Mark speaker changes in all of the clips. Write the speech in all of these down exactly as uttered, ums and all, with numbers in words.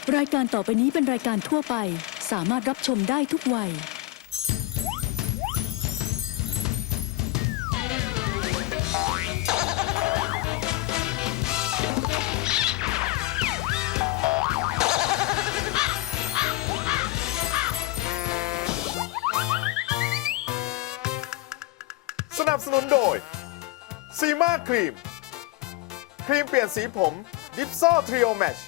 Speaker 1: รายการต่อไปนี้เป็นรายการทั่วไปสามารถรับชมได้ทุกวัย
Speaker 2: สนับสนุนโดยซีมาครีมครีมเปลี่ยนสีผมดิฟโซทริโอแมช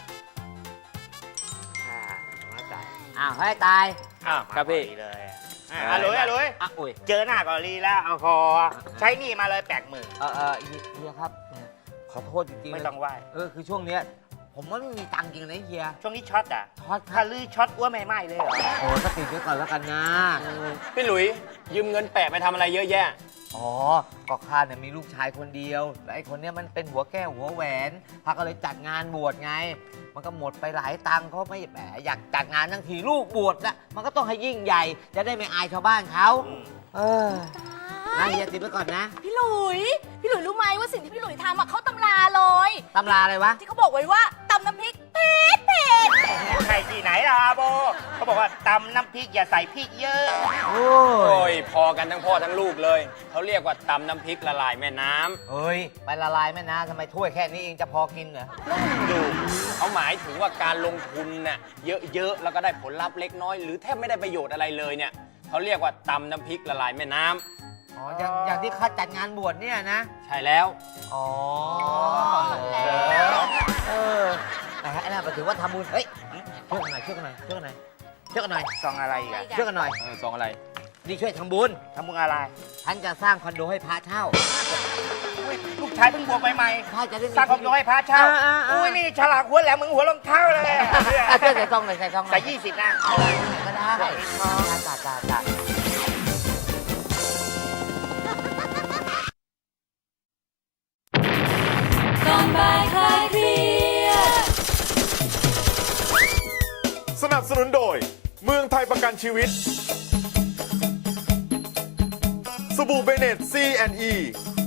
Speaker 3: อ้าวให้ตาย
Speaker 4: อ้าวครับพี่
Speaker 5: เลยอ่ะอ่ะหลุยอ่ะหลุย
Speaker 3: อ่ะอุ้ย
Speaker 5: เจอหน้าก่อนลีแล้วเอาคอใช้หนี่มาเลยแปดหมื่น
Speaker 3: เออเออเฮียครับขอโทษจริงๆ
Speaker 5: ไม่
Speaker 3: เลย
Speaker 5: ต้องไหว
Speaker 3: เออคือช่วงเนี้ยผมว่าไม่มีตังค์จริงนะเฮีย
Speaker 5: ช่วงนี้ช็อตอ่ะ
Speaker 3: ช็อตค
Speaker 5: ถ้า
Speaker 3: รับ
Speaker 5: ลือช็อตอ้วนไม่ไหม้เลยเหรอ
Speaker 3: โอ้ก็ติดไว้ก่อนแล้วกันนะ
Speaker 4: พี่หลุยยืมเงินแปะไปทำอะไรเยอะแยะ
Speaker 3: อ๋อก็ข้าเนี่ยมีลูกชายคนเดียวและไอ้คนเนี้ยมันเป็นหัวแก้วหัวแหวนพาก็เลยจัดงานบวชไง มันก็หมดไปหลายตังค์เขาไม่แหมอยากจัดงานทั้งทีลูกบวชนะมันก็ต้องให้ยิ่งใหญ่ จะได้ไม่อายชาวบ้านเขาเออนะเฮียติดไว้ก่อนนะ
Speaker 6: พี่หลุย พี่หลุยรู้ไหมว่าสิ่งที่พี่หลุยทำอะเขาตำราเลย
Speaker 3: ตำราอะไรวะ
Speaker 6: ที่เขาบอกไว้ว่าตำน้ำพริกเผ็ดเผ็ด
Speaker 5: ใครที่ไหนล่ะอาโบเขาบอกว่าตำน้ำพริกอย่าใส่พริกเยอะ
Speaker 3: โอ้
Speaker 4: โอ้
Speaker 3: ย
Speaker 4: ย พอกันทั้งพ่อทั้งลูกเลย เขาเรียกว่าตำน้ำพริกละลายแม่น้ำ
Speaker 3: เฮ้ย ไปละลายแม่น้ำทำไมถ้วยแค่นี้เองจะพอกินเหรอ
Speaker 4: ดูเขาหมายถึงว่าการลงทุนน่ะเยอะๆ แล้วก็ได้ผลลัพธ์เล็กน้อย หรือแทบไม่ได้ประโยชน์อะไรเลยเนี่ยเขาเรียกว่าตำน้ำพริกละลายแม่น้ำ
Speaker 3: อ๋ออย่างอย่างที่ข้าจัดงานบวชเนี่ยนะ
Speaker 4: ใช่แล้ว
Speaker 3: อ๋อเออแต่ไอ้นั่นถือว่าทำบุญเฮ้ยช่วยกันหน่อยช่วยกันหน่อยช่วยกันหน่อยช่วยกันหน่อย
Speaker 5: ซองอะไรอีกอะ
Speaker 3: ช่วยกันหน่อย
Speaker 4: เออสองอะไร
Speaker 3: นี่ช่วยทำบุญ
Speaker 5: ทำมึงอะไร
Speaker 3: ฉันจะสร้างคอนโดให้พระเช่า
Speaker 5: อุ๊ยลูกชายเพิ่งบวชใหม่
Speaker 3: พระจะได้มี
Speaker 5: ๆสร้างครอบครัวให้พระเช่า
Speaker 3: อ่าๆๆ
Speaker 5: อุ้ยนี่ฉลากหัวแหลมมึงหัวรองเท้าเลย
Speaker 3: อ่ะช่วยใส่ซองหน่อยใส่ซองหน่
Speaker 5: ใส่
Speaker 3: อย
Speaker 5: ยี่สิบนะ
Speaker 3: ก็ได้จ้าจ้าจ้า
Speaker 1: ก่อนบ่ายคลายเครียด
Speaker 2: สนับสนุนโดยเมืองไทยประกันชีวิตสบู่เบเนต ซี แอนด์ อี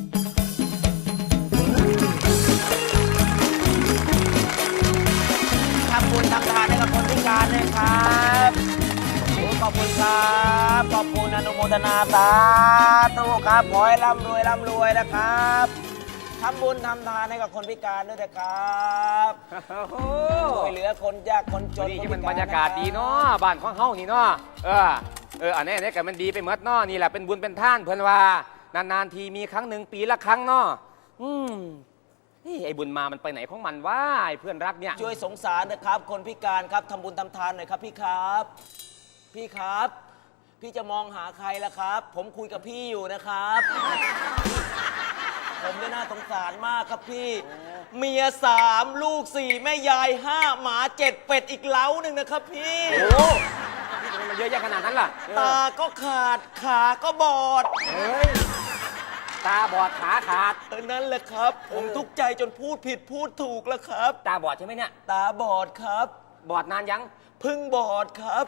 Speaker 5: ทำบุญทำทานให้กับคนพิการเลยครับขอบคุณครับขอบคุณอนุโมทนาสาธุครับขอให้ร่ำรวยร่ำรวยนะครับทำบุญทำทานให้กับคนพิการด้วยนะครับช่วยเหลือคนยากคนจน
Speaker 7: นี่ที่มันบรรยากาศดีเนาะบ้านของเฮานี่เนาะเออเอออันนี้อันนี้ก็มันดีไปหมดเนาะนี่แหละเป็นบุญเป็นท่านเพื่อนว่านานๆทีมีครั้งหนึ่งปีละครั้งเนาะอืมนี่ไอ้บุญมามันไปไหนของมันวะไอ้เพื่อนรักเนี่ย
Speaker 8: ช่วยสงสารนะครับ คนพิการครับทำบุญทำทานหน่อยครับพี่ครับ พี่ครับ พี่จะมองหาใครล่ะครับ ผมคุยกับพี่อยู่นะครับ ผมเนี่ยน่าสงสารมากครับพี่ เมียสามลูกสี่แม่ยายห้าหมาเจ็ดเป็ดอีกเล้าหนึ่งนะครับพี่
Speaker 7: โอ้นี่ทำไมมันเยอะแยะขนาดนั้นล่ะเออ
Speaker 8: ตาก็ขาดขาก็บอด
Speaker 7: เฮ้ยตาบอดขาขาด
Speaker 8: เออนั่นแหละครับ ผมทุกข์ใจจนพูดผิดพูดถูกแล้วครับ
Speaker 7: ตาบอดใช่ไหมเนี่ย
Speaker 8: ตาบอดครับ
Speaker 7: บอดนานยัง
Speaker 8: เพึ่งบอดครับ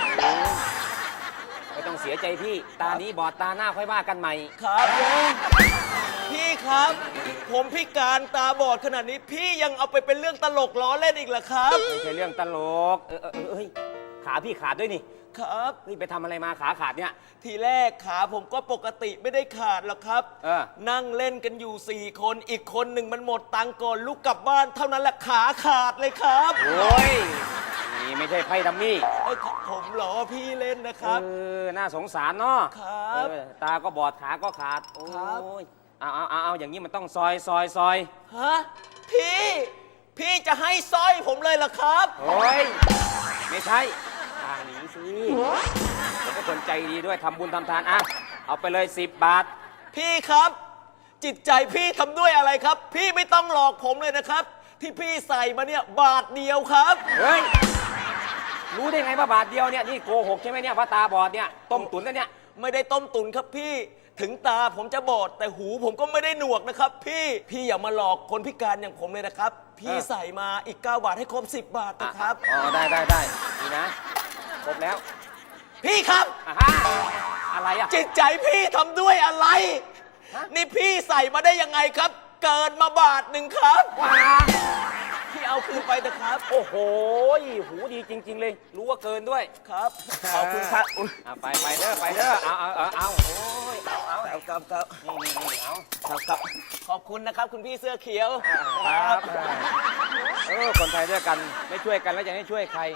Speaker 7: ไม่ต้องเสียใจพี่ตานี้บอดตาหน้าค่อยว่ากันใหม่
Speaker 8: ครับพี่ครับ ผมพิการตาบอดขนาดนี้ พี่ยังเอาไปเป็นเรื่องตลกล้อเล่นอีกเหรอครับ
Speaker 7: ไม่ใช่เรื่องตลกเออเออเออเฮ้ยขาพี่ขาดด้วยนี่
Speaker 8: ครับ
Speaker 7: นี่ไปทำอะไรมาขาขาดเนี่ย
Speaker 8: ทีแรกขาผมก็ปกติไม่ได้ขาดหรอกครับ
Speaker 7: เออ
Speaker 8: นั่งเล่นกันอยู่สี่คนอีกคนหนึ่งมันหมดตังค์ก่อนลุกกลับบ้านเท่านั้นแหละขาขาดเลยครับ
Speaker 7: โอ้ยนี่ไม่ใช่ไพ่ดัมมี่
Speaker 8: เอ้ยผมเหรอพี่เล่นนะครับ
Speaker 7: เออน่าสงสารเนาะ
Speaker 8: ครับ
Speaker 7: เออตาก็บอดขาก็ขาด โอ้
Speaker 8: ครับ
Speaker 7: ยเอาเอาเอาเอาอย่างนี้มันต้องซอยซอยซอย
Speaker 8: ฮะพี่ พี่จะให้สร้อยผมเลยเหรอครับ
Speaker 7: โอ้ยไม่ใช่ทางนี้สิผมก็คนใจดีด้วยทำบุญทำทานอ่ะเอาไปเลยสิบบาท
Speaker 8: พี่ครับ จิตใจพี่ทำด้วยอะไรครับ พี่ไม่ต้องหลอกผมเลยนะครับ ที่พี่ใส่มาเนี่ยบาทเดียวครับ
Speaker 7: เฮ้ยรู้ได้ไงว่าบาทเดียวเนี่ยนี่โกหกใช่ไหมเนี่ยว่าตาบอดเนี่ยต้มตุ๋นนะเนี่ย
Speaker 8: ไม่ได้ต้มตุนครับพี่ถึงตาผมจะบอดแต่หูผมก็ไม่ได้หนวกนะครับ พี่พี่อย่ามาหลอกคนพิการอย่างผมเลยนะครับ พี่ใส่มาอีกเก้าบาทให้ครบสิบบาทนะครับ
Speaker 7: อ๋อได้ได้ได้นี่นะครบแล้ว
Speaker 8: พี่ครับ
Speaker 7: อ่ะฮะอะไรอ่ะ
Speaker 8: จิตใจพี่ทำด้วยอะไร
Speaker 7: ฮะ
Speaker 8: นี่พี่ใส่มาได้ยังไงครับ เกินมาบาทหนึ่งครับ
Speaker 7: ว้า
Speaker 8: พี่เอาคืนไปเถอะครับ
Speaker 7: โอ้โหหูดีจริง ๆ เลย รู้ว่าเกินด้วย
Speaker 8: ครับ ขอบคุณครับอุ๊ย
Speaker 7: เอาไปไปเด้อไปเด้อเอาเอาเอาเอาโอ้ยเอาเอา
Speaker 8: ครับครับครับ
Speaker 7: นี่นี่นี่เอา
Speaker 8: ครับครับขอบคุณนะครับ คุณพี่เสื้อเขียว
Speaker 7: ครับเออคนไทยด้วยกันไม่ช่วยกันแล้วจะให้ช่วยใคร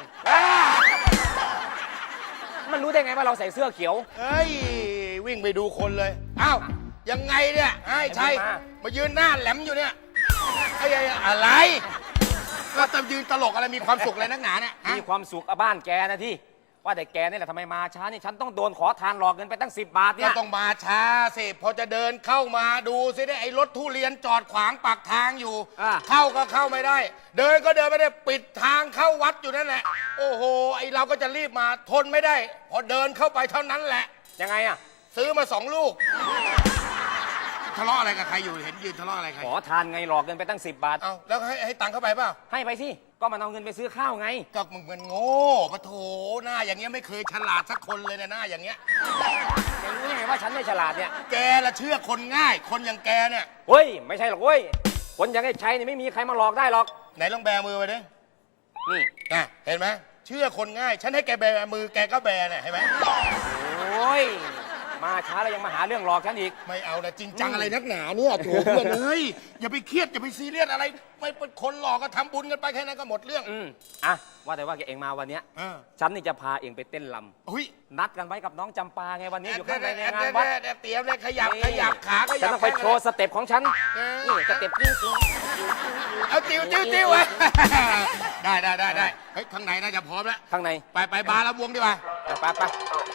Speaker 7: มันรู้ได้ไงว่าเราใส่เสื้อเขียว
Speaker 9: เฮ้ย วิ่งไปดูคนเลย อ้าว ยังไงเนี่ยไอ้ชัย
Speaker 7: ไอ้บุญมา
Speaker 9: มายืนหน้าแหลมอยู่เนี่ยไอ้ไอ้อะไร ก็จะยืนตลกอะไรมีความสุขอะไรนักหนาเนี่ยฮะ
Speaker 7: มีความสุขกับบ้านแกนะที่ ว่าแต่แกนี่แหละทำไมมาช้านี่ฉันต้องโดนขอทานหลอกเงินไปตั้งสิบบาทเนี่
Speaker 9: ก็
Speaker 7: ย
Speaker 9: ต้องมาช้าสิพอจะเดินเข้ามาดูสิได้ไอ้รถทุเรียนจอดขวางปากทางอยู่
Speaker 7: อ่ะ
Speaker 9: เข้าก็เข้าไม่ได้ เดินก็เดินไม่ได้ปิดทางเข้าวัดอยู่นั่นแหละ โอ้โห ไอ้เราก็จะรีบมาทนไม่ได้ พอเดินเข้าไปเท่านั้นแหละ
Speaker 7: ยังไงอะ
Speaker 9: ซื้อมาสองลูก ทะเลาะอะไรกับใครอยู่เห็นยืนทะเลาะอะไรใคร
Speaker 7: ขอทานไงหลอกเงินไปตั้งสิบบาท
Speaker 9: เอาแล้วให้ให้ตังค์เข้าไปเปล่า
Speaker 7: ให้ไปสิก็มันเอาเงินไปซื้อข้าวไง
Speaker 9: ก็มึงเป็นโง่ปะโถหน้าอย่างเงี้ยไม่เคยฉลาดสักคนเลยนะหน้าอย่างเงี้ย
Speaker 7: แกรู้ยังไงว่าฉันไม่ฉลาดเนี่ย
Speaker 9: แกละเชื่อคนง่าย คนอย่างแกเนี่ย
Speaker 7: เฮ้ยไม่ใช่หรอกเว้ยคนอย่างไอ้ชัยนี่ไม่มีใครมาหลอกได้หรอก
Speaker 9: ไหนลองแบมือไปดิ
Speaker 7: นี่
Speaker 9: อ่ะเห็นไหมเชื่อคนง่าย ฉันให้แกแบมือแกก็แบเนี่ยเห็นไหม
Speaker 7: โอ้ยมาช้าแล้วยังมาหาเรื่องหลอกฉันอีก
Speaker 9: ไม่เอานะจริงจังอะไรนักหนาเนี่ยโถเพื่อนเอ้ยอย่าไปเครียดอย่าไปซีเรียสอะไรไม่เป็นคนหลอกก็ทำบุญกันไปแค่นั้นก็หมดเรื่อง
Speaker 7: อืมอ่ะว่าแต่ว่าแกเองมาวันเนี้ย
Speaker 9: เออ
Speaker 7: ฉันนี่จะพาเองไปเต้นล
Speaker 9: อุ้ย
Speaker 7: ำนัดกันไว้กับน้องจำปาไงวันนี้อยู่
Speaker 9: เดี๋
Speaker 7: ข้างในใน
Speaker 9: ยว
Speaker 7: งาน
Speaker 9: เดี๋ยว
Speaker 7: วัด
Speaker 9: เดี๋ยวเตรียมเลยขยับขยับขาข
Speaker 7: ฉั
Speaker 9: ยั
Speaker 7: น
Speaker 9: บ
Speaker 7: ต้องไปโชว์สเต็ปของฉัน
Speaker 9: เออ
Speaker 7: นี่สเต็ปกิ้งกิ้ง
Speaker 9: เอาติ้วติ้วติ้วไว้ได้ได้ได้ได้เฮ้ยข้างในน่าจะพร้อมแล้ว
Speaker 7: ข้างใน
Speaker 9: ไปไปบาร์ลำวงดีกว่า
Speaker 7: ไปไป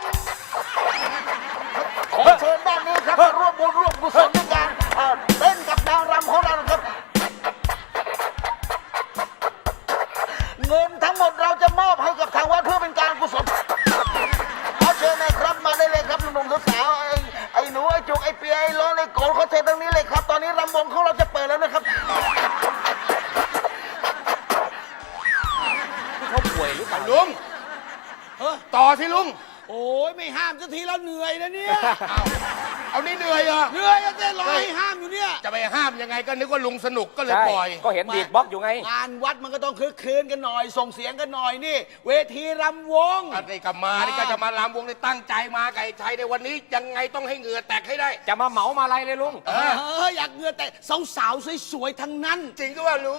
Speaker 5: ขอเชิญด้านนี้ครับมาร่วมบุญร่วมกุศลในการเอ่อเต้นกับนางรำของเรานะครับ เงินทั้งหมดเราจะมอบให้กับทางวัดเพื่อเป็นการกุศลขอเชิญนะครับมาได้เลยครับหนุ่มๆสาวๆไอ้ไอ้หนูไอ้จุกไอ้เปียไอ้ล้อไอ้โกนขอเชิญตรงนี้เลยครับ ตอนนี้รำวงของเราจะเปิดแล้วนะครับ
Speaker 7: ที่เขาป่วยหรือเปล่า
Speaker 9: ลุงต่อที่ลุง
Speaker 5: โอ้ยไม่ห้ามสักทีแล้วเหนื่อยนะเนี่ย
Speaker 9: เอาเอานี่เหนื่อยเหรอ
Speaker 5: เหนื่อยจะเต้นรอให้ห้ามอยู่เนี่ย
Speaker 9: จะไปห้ามยังไงก็นึกว่าลุงสนุกก็เลย
Speaker 7: ใช่
Speaker 9: ปล่อย
Speaker 7: ก็เห็นบีดบ็อกซ์อยู่ไง
Speaker 5: งานวัดมันก็ต้องคึกคืนกันหน่อย ส่งเสียงกันหน่อยนี่ เวทีรำวง
Speaker 9: อันนี้กลับมานี่ก็จะมาลำวงในตั้งใจมาไก่ไทยในวันนี้ยังไงต้องให้เหงื่อแตกให้ได้
Speaker 7: จะมาเหมามาอะไรเลยลุง
Speaker 9: เอ
Speaker 5: เอ
Speaker 9: อ
Speaker 5: ออยากเหงื่อแต่สาวๆสวยๆทั้งนั้น
Speaker 9: จริงก็ว่าลุง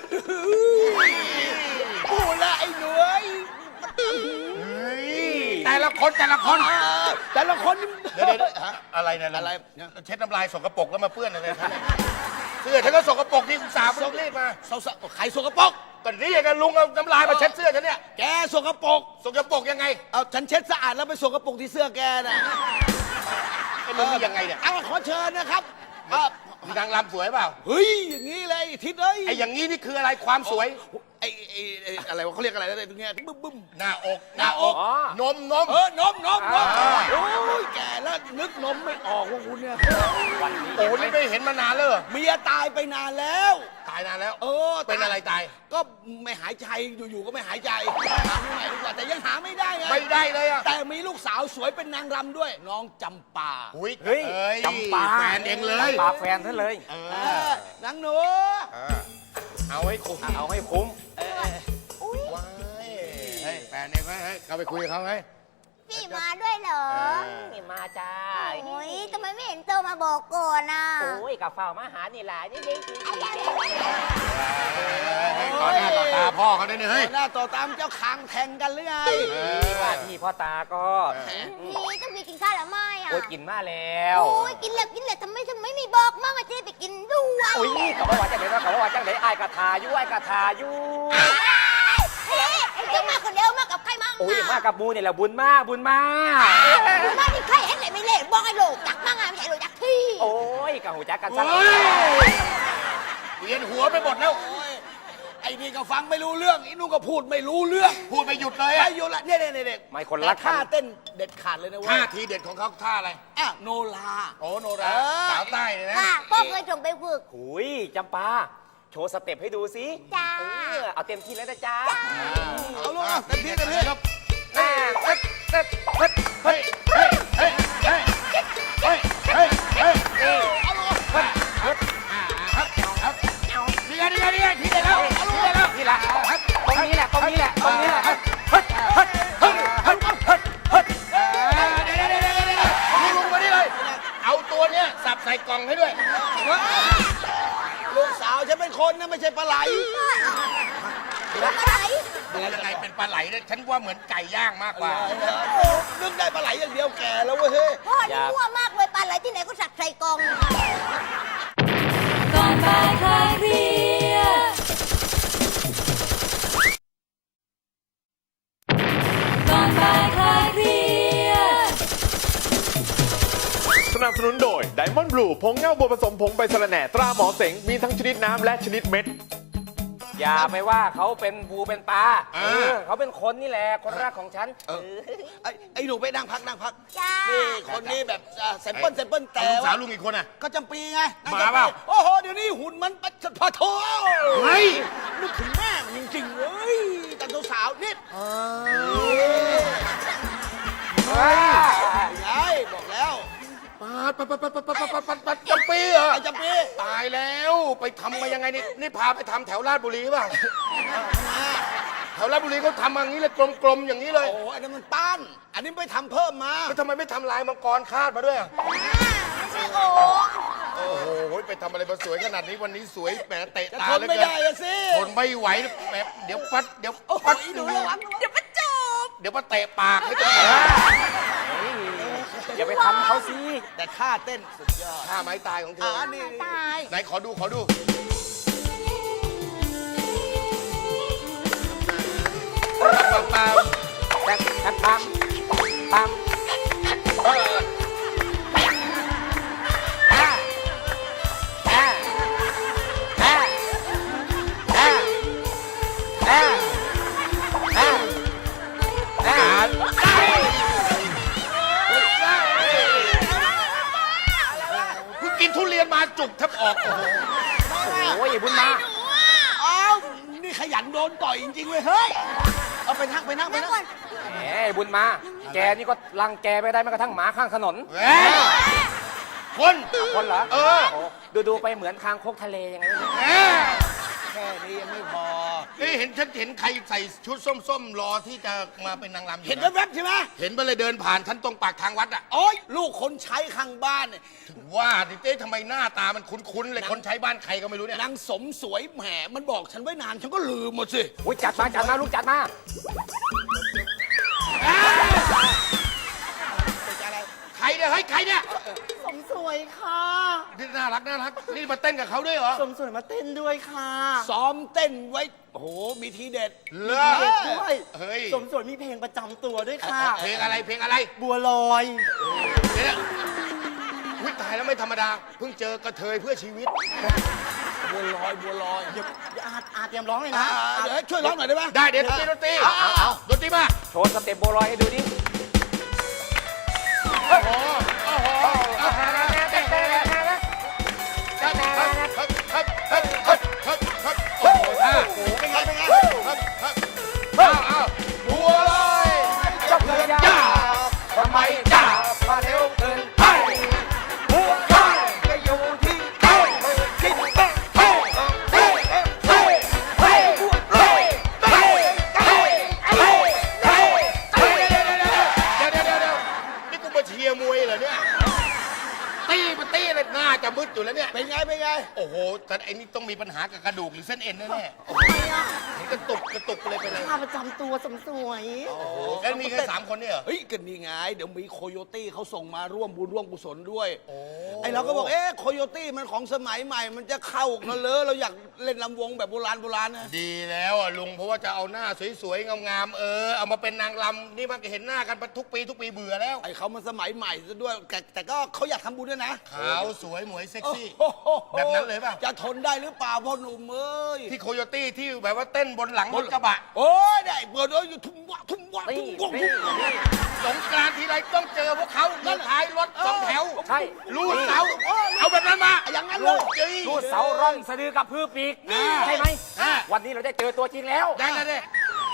Speaker 5: พูดแล้วไอ้หนุ่ย
Speaker 9: แต่ละคนแต่ละคน
Speaker 5: เออแต่ละคนนี่
Speaker 9: เดี๋ยวเดี๋ยวฮะอะไรเนี่ย
Speaker 5: อะไร
Speaker 9: เช็ดน้ำลายสกปรกแล้วมาเปื้อนอะไรท่านเสื้อฉันก็สกปรกที่สาบต้องรีบมา
Speaker 5: สาวๆใครสกปรก
Speaker 9: ก็นี่กันลุงเอาน้ำลายมาเช็ดเสื้อฉันเนี่ย
Speaker 5: แกสกปรก
Speaker 9: สกปรกยังไง
Speaker 5: เอาฉันเช็ดสะอาดแล้วไปสกปรกที่เสื้อแกน่ะ
Speaker 9: ไอ้ลุงนี่ยังไงเนี่ย
Speaker 5: เอาขอเชิญนะครับเอ่อน
Speaker 9: างรำสวยเปล่า
Speaker 5: เฮ้ยอย่างนี้เลยทิศเอ้ย
Speaker 9: ไอ้อย่างนี้นี่คืออะไรความสวย
Speaker 5: ไอ้ไอ้ไอ้อะไรวะเขาเรียกอะไรนะไอ้ตรงเนี้ยบึ้มบึ้ม
Speaker 9: หน้าอก
Speaker 5: หน้าอก
Speaker 7: อ๋อ
Speaker 9: นมนม
Speaker 5: เออนมนมนม
Speaker 9: อ่า
Speaker 5: โอ้ยแกแล้วนึกนมไม่ออกว่าคุณเนี่ย
Speaker 7: วันนี้
Speaker 9: โอ้นี่ไม่เห็นมานานเลยเหรอ
Speaker 5: เมียตายไปนานแล้ว
Speaker 9: ตายนานแล้ว
Speaker 5: เออ
Speaker 9: เป็นอะไรตาย
Speaker 5: ก็ไม่หายใจอยู่ๆก็ไม่หายใจหาไม่ไหวดีกว่าแต่ยังหาไม่ได้ไง
Speaker 9: ไม่ได้เลยอ่ะ
Speaker 5: แต่มีลูกสาวสวยเป็นนางรำด้วย น้องจำปา
Speaker 9: อุ้ย
Speaker 7: เฮ้ย
Speaker 9: อ้ย
Speaker 7: จำปา
Speaker 9: แฟนเองเลย
Speaker 7: จำปาแฟนท่านเลย
Speaker 9: เอ
Speaker 5: เอ
Speaker 9: อ
Speaker 5: อนางหนู
Speaker 9: เออเอาให้คุ้ม
Speaker 7: เอาให้คุ้ม
Speaker 5: เออ
Speaker 9: ว้ายเฮ้ยแฟนเองเฮ้ยเฮ้ยเข้าไปคุยกับเขาเฮ้ย
Speaker 6: พี่มาด้วยเหรอ
Speaker 7: นี่มาจ้า
Speaker 6: โอ้ยทำไมไม่เห็นโตมาบอกก่อนอ่ะ
Speaker 7: โอ้ยกับเฝ้ามาหานี่แหละนี่นี่
Speaker 9: เฮ้ยต่อหน้าต่อตาพ่อเขาด้วยเนี่ยเฮ้ย
Speaker 5: ต่อหน้าต่อตามเจ้าคางแทงกันหรือไง
Speaker 7: ว่าที่พ่อตาก็
Speaker 6: พี่ต้องมีกินข้าวหรือไม่อ่ะ
Speaker 7: โอ้ยกินมาแล้ว
Speaker 6: โอ้ยกินแล้วกินแล้วทำไมทำไมไม่บอกมั่งอ่ะจะได้ไปกินด้วย
Speaker 7: โอ้ยกับว่าจังไหนนะกับว่าจังไหนไอ้ายกระทาอยู่ไอ้ายกระทาอยู่
Speaker 6: เฮ้ยจะมาคนเดียวมากับใครมั่ง
Speaker 7: โอ้ยมากับบูนี่แหละบุญมากบุญมาก
Speaker 6: มาที่ใครเห็นไหนไม่เล่บอกไอ้โหลจักมั่งอ่ะไม่ใช่โหลจักที่
Speaker 7: โอ้ยกับหูจักกันซะ
Speaker 9: เฮ้ยเวียนหัวไปหมดแล้ว
Speaker 5: โอ้ยไอ้นี่ก็ฟังไม่รู้เรื่องไอ้นู่นก็พูดไม่รู้เรื่อง
Speaker 9: พูดไม่หยุดเลย
Speaker 5: ไอ้
Speaker 9: อะ
Speaker 5: โยละเนี่ยเนี่ยเนี่ย
Speaker 7: ไม่คนรักกั
Speaker 5: ท่าน เต้นเด็ดขาดเลยนะเว้
Speaker 9: ท่าย ทีเด็ดของเขาท่าอะไร
Speaker 5: อ่ะโนลา
Speaker 9: โอ้โนรา
Speaker 5: เออ
Speaker 9: สาวใต้เนี่ยนะ
Speaker 6: ค่ะพ่อเคยส่งไปฝึก
Speaker 7: หุยจำปาโชว์สเต็ปให้ดูสิ
Speaker 6: จ้า
Speaker 7: เออเอาเต็มที่เลยนะจ๊ะ
Speaker 5: เอาลูกอ่ะเต็มที่เต็มที่
Speaker 9: ครับ
Speaker 7: แม่เฮ้ยเฮ้ยเฮ้ย
Speaker 9: เฮ้ยเฮ้ยเฮ้ยเฮ้ยเฮ้ยเฮ้ยเฮ้ย
Speaker 7: เฮ้ยเฮ้ย
Speaker 9: ครับครับครับนี่ไงนี่ไงนี่ไงทีเด็ดแล้วทีเด็ดแล้วดูยังไงเป็นปลาไหลเนี่ยฉันว่าเหมือนไก่ย่างมากกว่า
Speaker 8: นึกได้ปลาไหลอย่างเดียวแก่แล้วเว้ยเฮ้ย
Speaker 6: พ่อนี่มั่วมากเลยปลาไหลที่ไหนก็สักใส่กล่อง
Speaker 1: ก่อนบ่ายคลายเครียดก่อนบ่ายคลายเครียด
Speaker 2: สนับสนุนโดย Diamond Blue ผงเงาบัวผสมผงใบสะระแหน่ตราหมอเสง มีทั้งชนิดน้ำและชนิดเม็ด
Speaker 7: อย่าไปว่าเขาเป็นปูเป็นปลา
Speaker 9: เออ
Speaker 7: เออเขาเป็นคนนี่แหละคนรักของฉัน
Speaker 8: ไอ้ไอ้หนูไปนั่งพักนั่งพัก
Speaker 6: จ้า
Speaker 8: นี่คนนี้แบบเซมเปิลเซมเปิลแต่
Speaker 9: ลูกสาว
Speaker 8: ว่า
Speaker 9: ลุงอีกคนอ่ะ
Speaker 8: ก็จำปีไงนง
Speaker 9: มา
Speaker 8: จำ
Speaker 9: เปล่า
Speaker 8: โอ้โห เดี๋ยวนี้หุ่นมันปัดพะโถ
Speaker 9: เฮ้ย
Speaker 8: นึกถึงแม่มันจริงๆเว้ยตอนสาวๆนี่ไงบอกแล้ว
Speaker 9: ปัดปัดปัดปัดปัดปัดปัดปัดปัดจำปีเหรอ
Speaker 8: ไอ้จำปี
Speaker 9: ตายแล้วไปทำมายังไงนี่นี่พาไปทำแถวราชบุรีป่ะแถวราชบุรีเขาทำมาอย่างนี้เลยกลมๆอย่างนี้เลย
Speaker 8: โอ้อันนั้นมันปั้น อันนี้ไปทำเพิ่มมา
Speaker 9: แล้วทำไมไม่ทำลายมังกรคาดมาด้วยอ่ะ
Speaker 6: ไม่ใช่โอ๋
Speaker 9: โอ้โหไปทำอะไรมาสวยขนาดนี้วันนี้สวยแหมเตะ
Speaker 8: จะ
Speaker 9: ตา
Speaker 8: ทน
Speaker 9: เหลย
Speaker 8: ไม่
Speaker 9: เกิน
Speaker 8: ได้อะสิ
Speaker 9: ทนไม่ไหวแบบเดี๋ยวปัดเดี๋ยว
Speaker 8: โอ้โห
Speaker 9: ปัด
Speaker 8: หนูระวัง
Speaker 6: เดี๋ยวมาจูบ
Speaker 9: เดี๋ยวมาเตะปากให้จะ
Speaker 7: อย่าไปทำเขาสิ
Speaker 8: แต่ท่าเต้นสุดยอด
Speaker 9: ท่าไม้ตายของเธ
Speaker 8: อ่า
Speaker 9: อ
Speaker 8: นี่
Speaker 6: ตาย
Speaker 9: ไหนขอดูขอดู
Speaker 7: แป๊บแป๊บปั๊มปั๊มเอออ่ะอ่ะอ่ะอ่ะอ่ะอ่ะอ่ะ
Speaker 9: เพิ่งกินทุเรียนมาจุกแทบออกโอ้โห
Speaker 7: โอ้ยบุญมา
Speaker 8: อ้าวนี่ขยันโดนต่อยจริงๆเว้ยเฮ้ย เอาไปนั่งไปนั่งไป
Speaker 6: นั่ง
Speaker 8: นั่ง
Speaker 6: ก่อน
Speaker 7: แหมบุญมา แกนี่ก็รังแกไปได้แม้กระทั่งหมาข้างถนน
Speaker 9: เฮ้ยคน
Speaker 7: คนเหรอ
Speaker 9: เออ
Speaker 7: โดูดูๆไปเหมือนคางคกทะเลยังไงไม่รู้
Speaker 9: เอ้ย
Speaker 8: แค่นี้ยังไม่พอ
Speaker 9: เอ้ยเห็นฉันเห็นใครใส่ชุดส้มๆรอที่จะมาเป็นนางรำอยู่
Speaker 8: เห็น
Speaker 9: นะ
Speaker 8: แวบๆใช่ไหม
Speaker 9: เห็นไปเลยเดินผ่านฉันตรงปากทางวัดอ่ะ
Speaker 8: โอ๊ยลูกคนใช้ข้างบ้านเนี่ย
Speaker 9: ว่าดิเต้ทำไมหน้าตามันคุ้นๆเลยคนใช้บ้านใครก็ไม่รู้เนี่ย
Speaker 8: นางสมสวยแหมมันบอกฉันไว้นานฉันก็ลืมหมดสิ
Speaker 7: อุ้ยจัดมาจัดมาลูกจัดมา
Speaker 9: ใครเนี่ยเฮ้ยใครเนี่ย
Speaker 8: สมสวยค่ะ
Speaker 9: นี่น่ารักน่ารักนี่มาเต้นกับเขาด้วยเหรอ
Speaker 8: สมสวยมาเต้นด้วยค่ะ ซ้อมเต้นไว้ โอ้โห มีทีเด็ด
Speaker 9: เลิศ
Speaker 8: มีทีเด็ดด้วย
Speaker 9: เฮ้ย
Speaker 8: สมสวยมีเพลงประจำตัวด้วยค่ะ
Speaker 9: เพลงอะไรเพลงอะไร
Speaker 8: บัวลอย
Speaker 9: เดี๋ยวนะวิตายแล้วไม่ธรรมดา เพิ่งเจอกระเทยเพื่อชีวิต
Speaker 8: บัวลอย บัวลอย
Speaker 5: เดี๋ยวอาร์ตอาร์ตเตรียมร้องเลย
Speaker 8: อ่า
Speaker 5: นะ
Speaker 8: เดี๋ยวให้ช่วยร้องหน่อยได้ไหม
Speaker 9: ได้เดี๋ยวดนตรีดนตรี
Speaker 7: เอาเอาเอา
Speaker 9: ดนตรีมา
Speaker 7: โชว์สเต็ปโบว์ลอยให้ดูดิ
Speaker 9: โอ้โหโอ้โหโอ้โหครับครับครับครับครับครับครับโอ้โหท่าโอ้โหเป็นไงเป็นไงครับครับอ้าวอ้าวบัวลอย
Speaker 7: ก็เพื่อยาทำไมจ้ามาเร็วเกินไปหัวใจก็อยู่ที่เต้คิดเต้เต้เต้เต้เต้เต้เต้เต้เต้เต้เต้
Speaker 9: เดี๋ยวเดี๋ยวเดี๋ยวเดี๋ยวนี่กูมาเชียร์มวยเหรอเนี่ยตีมาตีเลยหน้าจะมืดอยู่แล้วเนี่ย
Speaker 8: เป็นไง เป็นไง
Speaker 9: โอ้โห แต่ไอ้นี่ต้องมีปัญหากับกระดูกหรือเส้นเอ็นแน่ๆโอ้โหเห็นกระตุกกระตุกเลยไปเลย
Speaker 5: ท่าประจำตัวสมสวย
Speaker 9: โอ้โหแล้วมีแค่สามคนเนี่ยเหรอ
Speaker 8: เฮ้ยก็นี่ไง เดี๋ยวมีโคโยตี้เขาส่งมาร่วมบุญร่วมกุศลด้วย
Speaker 9: โอ้
Speaker 8: ไอเราก็บอก เอ๊ะ โคโยตี้มันของสมัยใหม่ มันจะเข้ากันเลยเราอยากเล่นลำวงแบบโบราณโบราณนะ
Speaker 9: ดีแล้วอ่ะลุงเพราะว่าจะเอาหน้าสวยๆงามๆเออเอามาเป็นนางรำนี่มันก็เห็นหน้ากันทุกปีทุกปีเบื่อแล้ว
Speaker 8: ไอเขามันสมัยใหม่ซะด้วย แต่แต่ก็เขาอยากทำบุญด้วยนะ
Speaker 9: ขาวสวยหมวยเซ็กซี่
Speaker 8: โอ้โห
Speaker 9: แบบนั้นเลยป่ะ
Speaker 8: จะทนได้หรือเปล่าพ่อหนุ่มเอ้ย
Speaker 9: ที่โคโยตี้ที่แบบว่าเต้นบนหลังรถกระบะ
Speaker 8: โอ้ยได้เปิดเลยอยู่ทุ่มวะทุ่มวะ
Speaker 7: นี่
Speaker 8: ทุ่มวะ
Speaker 7: นี่
Speaker 8: ทุ่มวะ
Speaker 9: สงกรานต์ทีไรต้องเจอพวกเขาอยู่ท้ายรถสองแถว
Speaker 7: ใช่
Speaker 9: ลูดเสาเอาแบบนั้นมา
Speaker 8: อย่างนั้นเลย
Speaker 9: จริง
Speaker 7: รูดเสาร่อนสะดือกับพือปีกใช่ไหม
Speaker 9: อ่า
Speaker 7: วันนี้เราได้เจอตัวจริงแล้ว
Speaker 9: ได้เลยดิ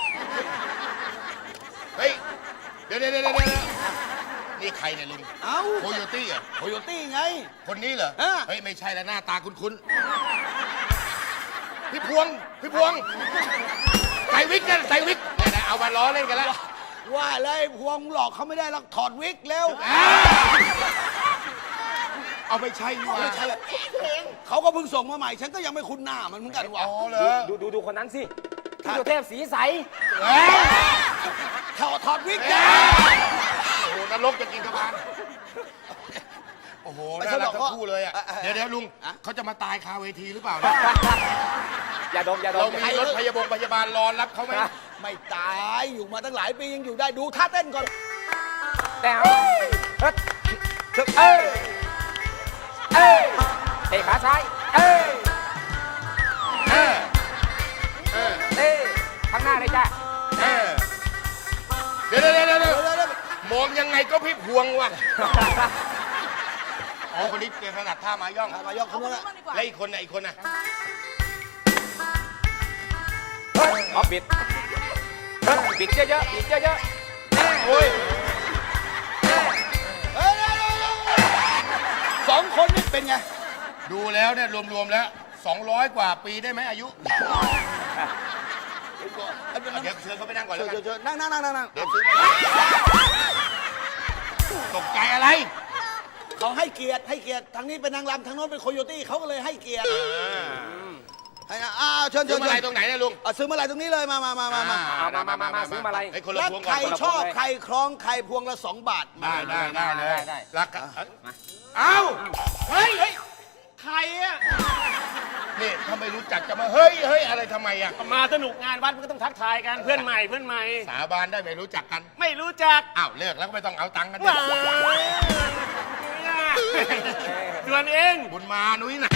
Speaker 9: เฮ้ยเดี๋ยวเดี๋ยวเดี๋ยวเดี๋ยวนี่ใครเนี่ยลุง
Speaker 8: เอ้า
Speaker 9: โคโยตี้เหรอ
Speaker 8: โคโยตี้ไง
Speaker 9: คนนี้เหรอ
Speaker 8: เออ
Speaker 9: เฮ้ยไม่ใช่แล้วหน้าตาคุ้นๆพี่พวงพี่พวงใส่วิกกันใส่วิกเนี่ยๆเอามาล้อเล่นกันแล้ว
Speaker 8: ว่าเลยพวงหลอกเขาไม่ได้หรอกถอดวิกแล้ว
Speaker 9: เอาไม่ใช่นี่หว่า
Speaker 8: ไม่ใช่เขาก็เพิ่งส่งมาใหม่ ฉันก็ยังไม่คุ้นหน้ามันเหมือนกันว่ะ
Speaker 9: อ๋อเหรอ
Speaker 7: ดูดูดูคนนั้นสิพี่สุเทพสีใส
Speaker 9: เฮ้ย
Speaker 5: ถอดถอดวิก
Speaker 9: โอ้โหนรกจะกินกระบาลโอ้โห น่ารักทั้งคู่เลยอ่ะ เดี๋ยวเดี๋ยวลุงเขาจะมาตายคาเวทีหรือเปล่าเนี่ย
Speaker 7: อย่าดมอย่าด
Speaker 9: เรา
Speaker 7: ม
Speaker 9: มีรถพยาบาลพยาบาลรอรับเขาไหม
Speaker 5: ไม่ตายอยู่มาตั้งหลายปียังอยู่ได้ดูท่าเต้นก่อน
Speaker 7: แต่เอ้ยเอ้ยเอ้ยเตะขาซ้ายเอ้ย
Speaker 9: เออเออ
Speaker 7: เอ้ยข้างหน้าเลยจ้ะ
Speaker 9: เออเดี๋ยวเดี๋ยวเดี๋ยวเดี๋ยวมองยังไงก็พี่พวงว่ะอ๋อคนนี้เก่งขนาดท่ามาย่อง
Speaker 5: มายกขึ้นมาละ
Speaker 6: บ้างดีกว่า
Speaker 9: แล้วอีกคนน่ะอีกคนน่ะ
Speaker 7: เฮ้ยเอาบิดเฮ้ยบิดเยอะๆบิดเยอะๆ
Speaker 9: โอ้ย
Speaker 5: สองคนนี่เป็นไง
Speaker 9: ดูแล้วเนี่ยรวมๆแล้วสองร้อยกว่าปีได้ไหมอายุเดี๋ยวเชิญเขาไปนั่งก่อน
Speaker 5: เชิ
Speaker 9: แล้ว
Speaker 5: ญ
Speaker 9: กัน
Speaker 5: เชิญนั่งนั่งนั่งนั่ง
Speaker 9: เดี๋ยวซื้อมาตกใจอะไร
Speaker 5: เขาให้เกียรติให้เกียรติทางนี้เป็นนางรำทางโน้นเป็นโคโยตี้เขาก็เลยให้เกียรติให้นะอ้าวเชิญ
Speaker 9: ซื้
Speaker 5: เชิ
Speaker 9: อ
Speaker 5: ญ
Speaker 9: มาอะไร
Speaker 5: เชิญ
Speaker 9: ตรงไหนเนี่ยลุง
Speaker 5: อ่ะซื้อเมื่อไหร่ตรงนี้เลยมามามามามา
Speaker 7: เอามามามามาซื้อมาอะไร
Speaker 9: ให้คนละ
Speaker 5: แล้ว
Speaker 9: พวง
Speaker 5: ใค
Speaker 9: ก่อน
Speaker 5: รชอบใครคล้องใครพวงละสองบาท
Speaker 9: ได้ได้ได้เลย
Speaker 7: ได้ได้
Speaker 9: รักกันเอ้าเฮ้ย
Speaker 5: ใครอ่ะ
Speaker 9: นี่ถ้าไม่รู้จักจะมาเฮ้ยเฮ้ยอะไรทำไมอ่ะ
Speaker 4: มาสนุกงานวัดมันก็ต้องทักทายกันเพื่อนใหม่เพื่อนใหม่
Speaker 9: สาบานได้ไม่รู้จักกัน
Speaker 4: ไม่รู้จัก
Speaker 9: อ้าวเลิกแล้วก็ไม่ต้องเอาตังค์กันดิ
Speaker 4: ส่วนเอง
Speaker 9: บุญมานุ้ยหนะ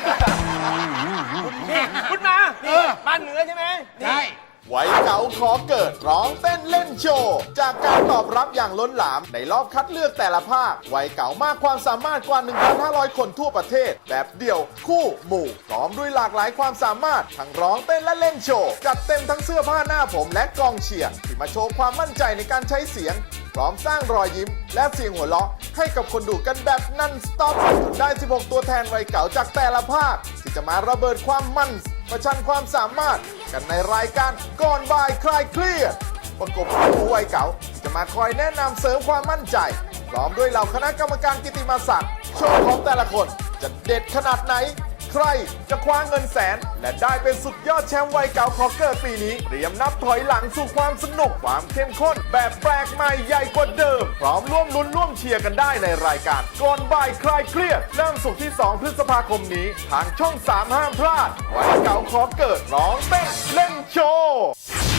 Speaker 4: คุณมา
Speaker 9: เออ
Speaker 4: บ้านเหนือใช่ไหม
Speaker 9: ใช่
Speaker 2: ไว้เก๋าขอเกิดร้องเต้นเล่นโชว์ จากการตอบรับอย่างล้นหลามในรอบคัดเลือกแต่ละภาคไว้เก๋ามากความสามารถกว่า หนึ่งพันห้าร้อย คนทั่วประเทศ แบบเดี่ยว คู่หมู่พร้อมด้วยหลากหลายความสามารถ ทั้งร้องเต้นและเล่นโชว์ จัดเต็มทั้งเสื้อผ้าหน้าผมและกองเชียร์ที่มาโชว์ความมั่นใจในการใช้เสียง พร้อมสร้างรอยยิ้ม และเสียงหัวเราะให้กับคนดูกันแบบนันสต็อปจนได้ สิบหก ตัวแทนวัยเก๋าจากแต่ละภาค ที่จะมาระเบิดความมันประชันความสามารถกันในรายการก่อนบ่ายคลายเครียดประกบคู่วัยเก๋าที่จะมาคอยแนะนำเสริมความมั่นใจ พร้อมด้วยเหล่าคณะกรรมการกิตติมศักดิ์โชว์ของแต่ละคนจะเด็ดขนาดไหน ใครจะคว้าเงินแสน และได้เป็นสุดยอดแชมป์วัยเก่าขอเกิดปีนี้เตรียมนับถอยหลังสู่ความสนุกความเข้มข้น แบบแปลกใหม่ใหญ่กว่าเดิม พร้อมร่วมลุ้นร่วมเชียร์กันได้ในรายการก่อนบ่ายคลายเครียดเริ่มศุกร์ที่ สอง พฤษภาคมนี้ ทางช่อง สาม ห้ามพลาดวัยเก่าขอเกิดร้องเต้นเล่นโชว์